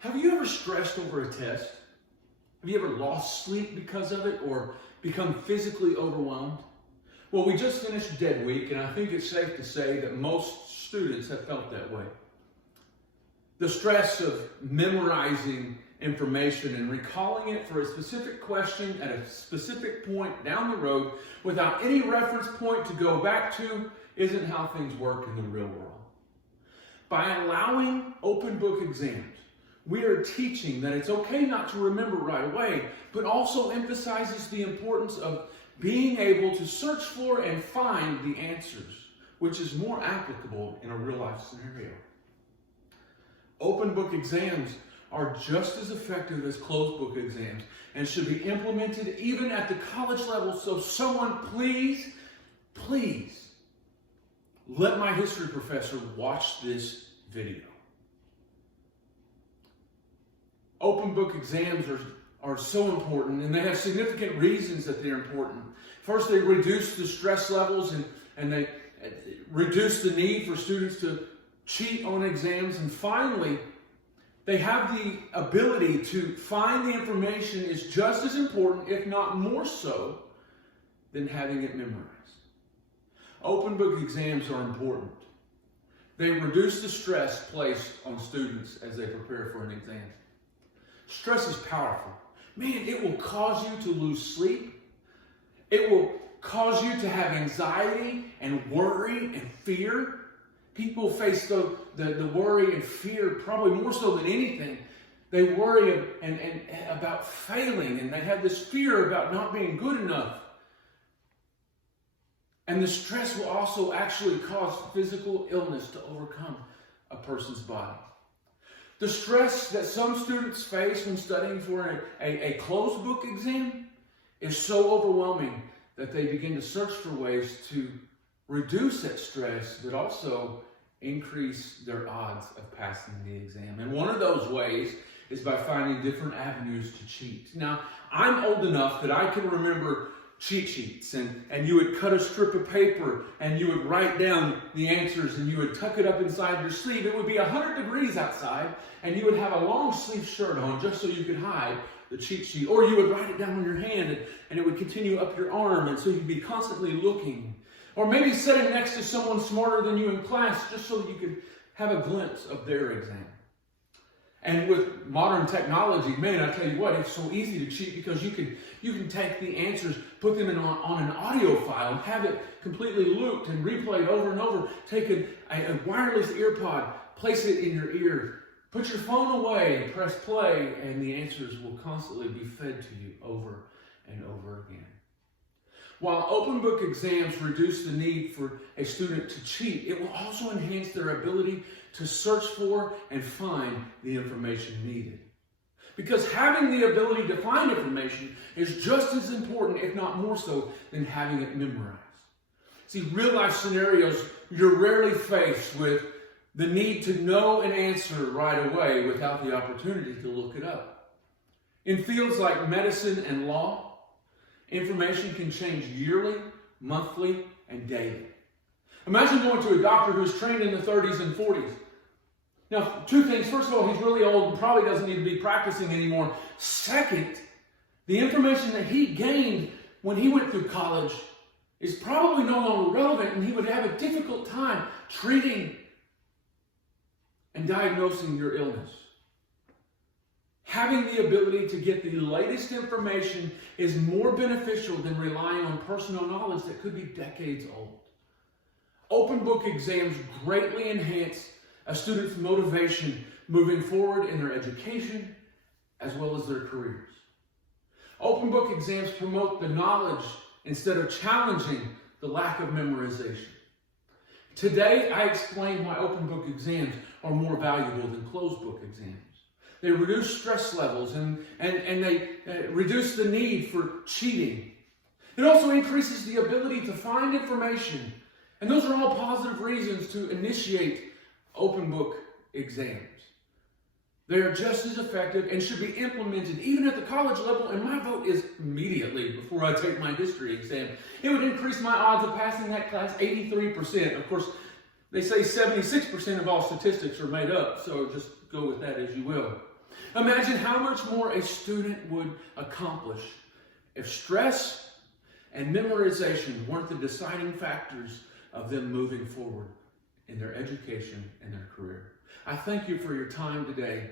Have you ever stressed over a test? Have you ever lost sleep because of it or become physically overwhelmed? Well, we just finished Dead Week, and I think it's safe to say that most students have felt that way. The stress of memorizing information and recalling it for a specific question at a specific point down the road without any reference point to go back to isn't how things work in the real world. By allowing open book exams, we are teaching that it's okay not to remember right away, but also emphasizes the importance of being able to search for and find the answers, which is more applicable in a real-life scenario. Open book exams are just as effective as closed book exams and should be implemented even at the college level. So someone please let my history professor watch this video. Open book exams are so important, and they have significant reasons that they're important. First, they reduce the stress levels and they reduce the need for students to cheat on exams. And finally, they have the ability to find the information is just as important, if not more so, than having it memorized. Open book exams are important. They reduce the stress placed on students as they prepare for an exam. Stress is powerful. Man, it will cause you to lose sleep. It will cause you to have anxiety and worry and fear. People face the worry and fear probably more so than anything. They worry and about failing, and they have this fear about not being good enough. And the stress will also actually cause physical illness to overcome a person's body. The stress that some students face when studying for a closed book exam is so overwhelming that they begin to search for ways to reduce that stress, but also increase their odds of passing the exam. And one of those ways is by finding different avenues to cheat. Now, I'm old enough that I can remember cheat sheets, and you would cut a strip of paper and you would write down the answers and you would tuck it up inside your sleeve. It would be 100 degrees outside and you would have a long sleeve shirt on just so you could hide the cheat sheet, or you would write it down on your hand and it would continue up your arm, and so you'd be constantly looking. Or maybe sitting next to someone smarter than you in class just so that you could have a glimpse of their exam. And with modern technology, man, I tell you what, it's so easy to cheat because you can take the answers, put them on an audio file, have it completely looped and replayed over and over. Take a wireless ear pod, place it in your ear, put your phone away, press play, and the answers will constantly be fed to you over and over again. While open book exams reduce the need for a student to cheat, it will also enhance their ability to search for and find the information needed. Because having the ability to find information is just as important, if not more so, than having it memorized. See, real life scenarios, you're rarely faced with the need to know an answer right away without the opportunity to look it up. In fields like medicine and law, information can change yearly, monthly, and daily. Imagine going to a doctor who's trained in the 30s and 40s. Now, two things. First of all, he's really old and probably doesn't need to be practicing anymore. Second, the information that he gained when he went through college is probably no longer relevant, and he would have a difficult time treating and diagnosing your illness. Having the ability to get the latest information is more beneficial than relying on personal knowledge that could be decades old. Open book exams greatly enhance a student's motivation moving forward in their education as well as their careers. Open book exams promote the knowledge instead of challenging the lack of memorization. Today, I explain why open book exams are more valuable than closed book exams. They reduce stress levels and they reduce the need for cheating. It also increases the ability to find information. And those are all positive reasons to initiate open book exams. They are just as effective and should be implemented even at the college level, and my vote is immediately before I take my history exam. It would increase my odds of passing that class 83%. Of course, they say 76% of all statistics are made up, so just go with that as you will. Imagine how much more a student would accomplish if stress and memorization weren't the deciding factors of them moving forward in their education and their career. I thank you for your time today.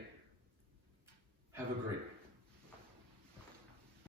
Have a great day.